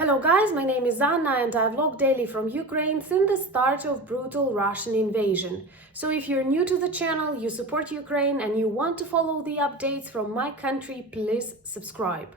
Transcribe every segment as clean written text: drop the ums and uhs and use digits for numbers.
Hello guys, my name is Anna and I vlog daily from Ukraine since the start of brutal Russian invasion. So if you're new to the channel, you support Ukraine and you want to follow the updates from my country, please subscribe.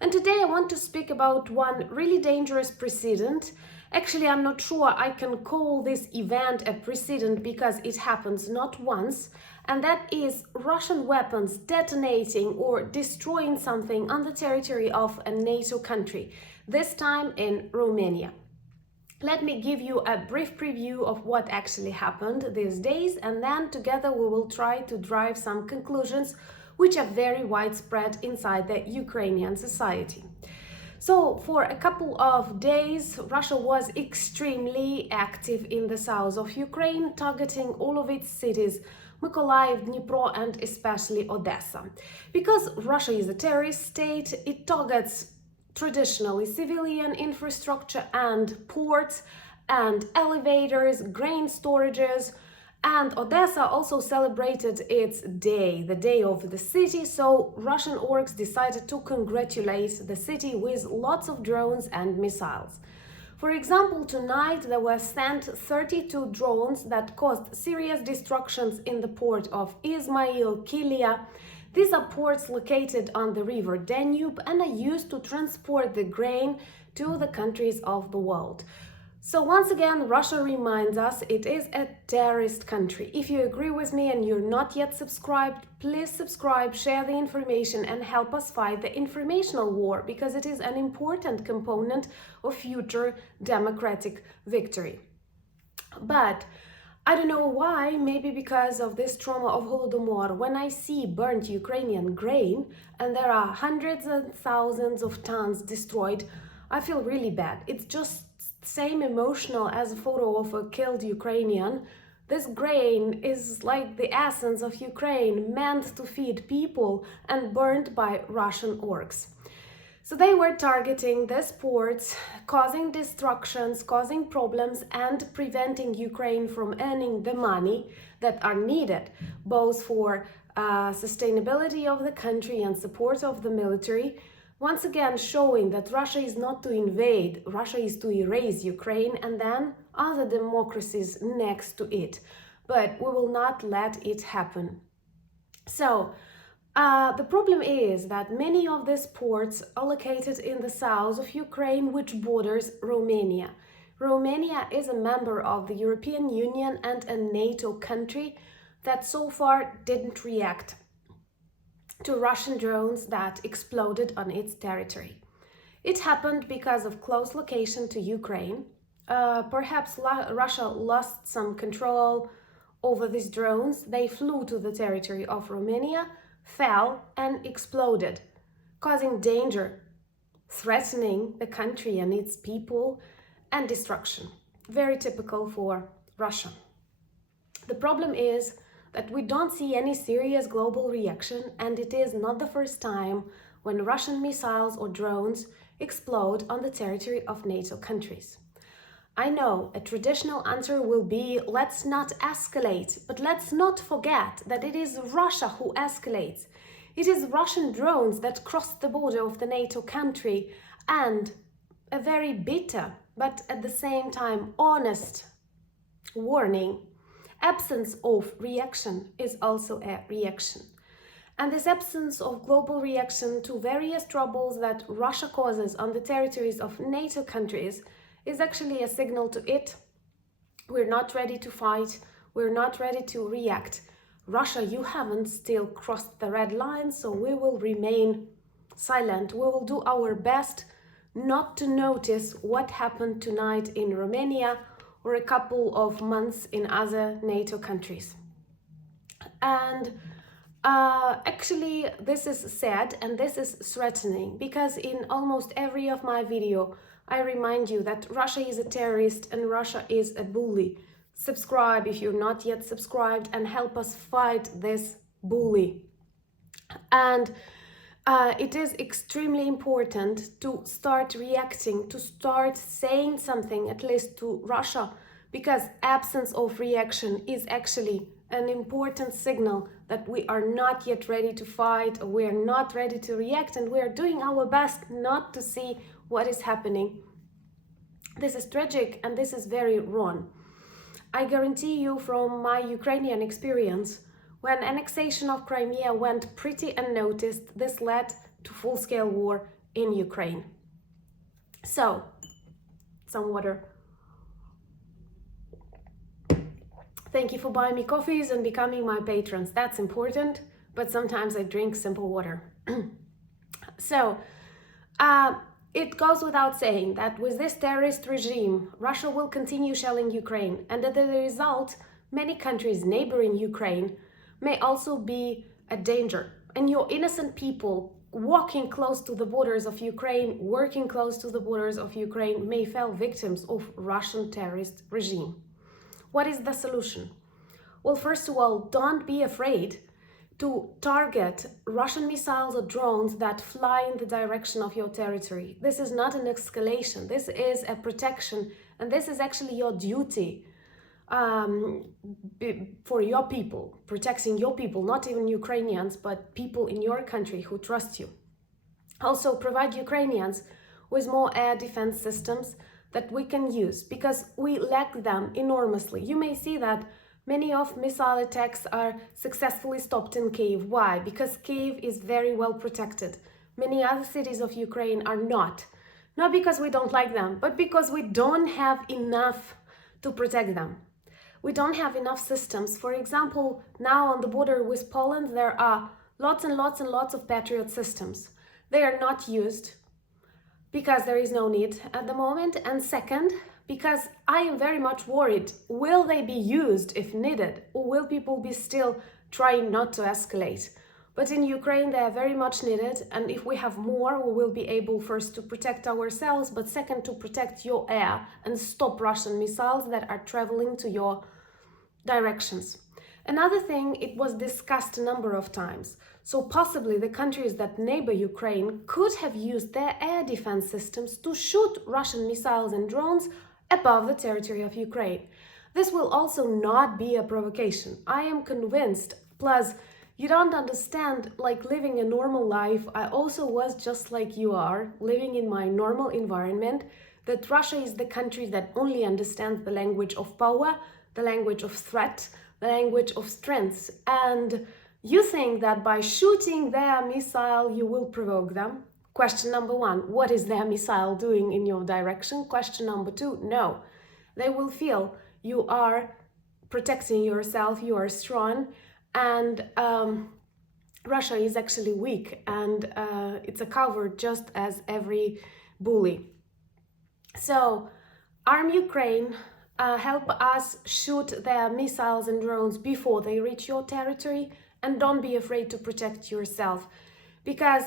And today I want to speak about one really dangerous precedent. Actually, I'm not sure I can call this event a precedent because it happens not once, and that is Russian weapons detonating or destroying something on the territory of a NATO country, this time in Romania. Let me give you a brief preview of what actually happened these days, and then together we will try to drive some conclusions which are very widespread inside the Ukrainian society. So, for a couple of days, Russia was extremely active in the south of Ukraine, targeting all of its cities, Mykolaiv, Dnipro, and especially Odessa. Because Russia is a terrorist state, it targets traditionally civilian infrastructure and ports and elevators, grain storages, and Odessa also celebrated its day, the day of the city, so Russian orcs decided to congratulate the city with lots of drones and missiles. For example, tonight there were sent 32 drones that caused serious destructions in the port of Izmail, Kilia. These are ports located on the river Danube and are used to transport the grain to the countries of the world. So once again, Russia reminds us it is a terrorist country. If you agree with me and you're not yet subscribed, please subscribe, share the information and help us fight the informational war, because it is an important component of future democratic victory. But I don't know why, maybe because of this trauma of Holodomor, when I see burnt Ukrainian grain and there are hundreds and thousands of tons destroyed, I feel really bad. It's just same emotional as a photo of a killed Ukrainian. This grain is like the essence of Ukraine, meant to feed people and burned by Russian orcs. So they were targeting these ports, causing destructions, causing problems, and preventing Ukraine from earning the money that are needed, both for sustainability of the country and support of the military. Once again showing that Russia is not to invade, Russia is to erase Ukraine and then other democracies next to it. But we will not let it happen. So, the problem is that many of these ports are located in the south of Ukraine, which borders Romania. Romania is a member of the European Union and a NATO country that so far didn't react to Russian drones that exploded on its territory. It happened because of close location to Ukraine. Perhaps Russia lost some control over these drones. They flew to the territory of Romania, fell and exploded, causing danger, threatening the country and its people, and destruction. Very typical for Russia. The problem is that we don't see any serious global reaction, and it is not the first time when Russian missiles or drones explode on the territory of NATO countries. I know a traditional answer will be, let's not escalate, but let's not forget that it is Russia who escalates. It is Russian drones that crossed the border of the NATO country, and a very bitter, but at the same time honest warning. Absence of reaction is also a reaction. And this absence of global reaction to various troubles that Russia causes on the territories of NATO countries is actually a signal to it. We're not ready to fight, we're not ready to react. Russia, you haven't still crossed the red line, so we will remain silent. We will do our best not to notice what happened tonight in Romania or a couple of months in other NATO countries. And actually this is sad and this is threatening, because in almost every of my video I remind you that Russia is a terrorist and Russia is a bully. Subscribe if you're not yet subscribed and help us fight this bully. And it is extremely important to start reacting, to start saying something at least to Russia, because absence of reaction is actually an important signal that we are not yet ready to fight, or we are not ready to react, and we are doing our best not to see what is happening. This is tragic and this is very wrong. I guarantee you from my Ukrainian experience, when annexation of Crimea went pretty unnoticed, this led to full-scale war in Ukraine. So, some water. Thank you for buying me coffees and becoming my patrons. That's important, but sometimes I drink simple water. So, it goes without saying that with this terrorist regime, Russia will continue shelling Ukraine, and as a result, many countries neighboring Ukraine may also be a danger. And your innocent people walking close to the borders of Ukraine, working close to the borders of Ukraine, may fall victims of Russian terrorist regime. What is the solution? Well, first of all, don't be afraid to target Russian missiles or drones that fly in the direction of your territory. This is not an escalation, this is a protection, and this is actually your duty for your people, protecting your people, not even Ukrainians, but people in your country who trust you. Also, provide Ukrainians with more air defense systems that we can use, because we lack them enormously. You may see that many of missile attacks are successfully stopped in Kyiv. Why? Because Kyiv is very well protected. Many other cities of Ukraine are not. Not because we don't like them, but because we don't have enough to protect them. We don't have enough systems. For example, now on the border with Poland, there are lots and lots and lots of Patriot Systems. They are not used because there is no need at the moment. And second, because I am very much worried, will they be used if needed, or will people be still trying not to escalate? But in Ukraine, they are very much needed, and if we have more, we will be able first to protect ourselves, but second to protect your air and stop Russian missiles that are traveling to your directions. Another thing, it was discussed a number of times. So possibly the countries that neighbor Ukraine could have used their air defense systems to shoot Russian missiles and drones above the territory of Ukraine. This will also not be a provocation. I am convinced. Plus, you don't understand, like living a normal life. I also was just like you are, living in my normal environment, that Russia is the country that only understands the language of power, the language of threat, the language of strength. And you think that by shooting their missile, you will provoke them. Question number one, what is their missile doing in your direction? Question number two, no. They will feel you are protecting yourself, you are strong, and Russia is actually weak, and it's a coward just as every bully. So, arm Ukraine, help us shoot their missiles and drones before they reach your territory, and don't be afraid to protect yourself, because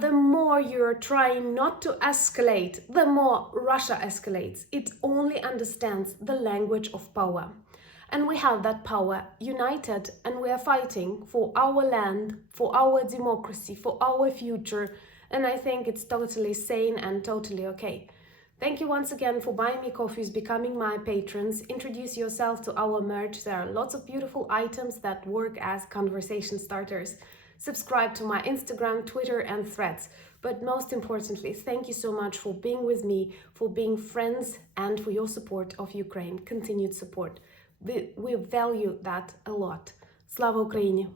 the more you're trying not to escalate, the more Russia escalates. It only understands the language of power. And we have that power united, and we are fighting for our land, for our democracy, for our future. And I think it's totally sane and totally okay. Thank you once again for buying me coffees, becoming my patrons. Introduce yourself to our merch. There are lots of beautiful items that work as conversation starters. Subscribe to my Instagram, Twitter, and Threads. But most importantly, thank you so much for being with me, for being friends, and for your support of Ukraine, continued support. We value that a lot. Slava Ukraini!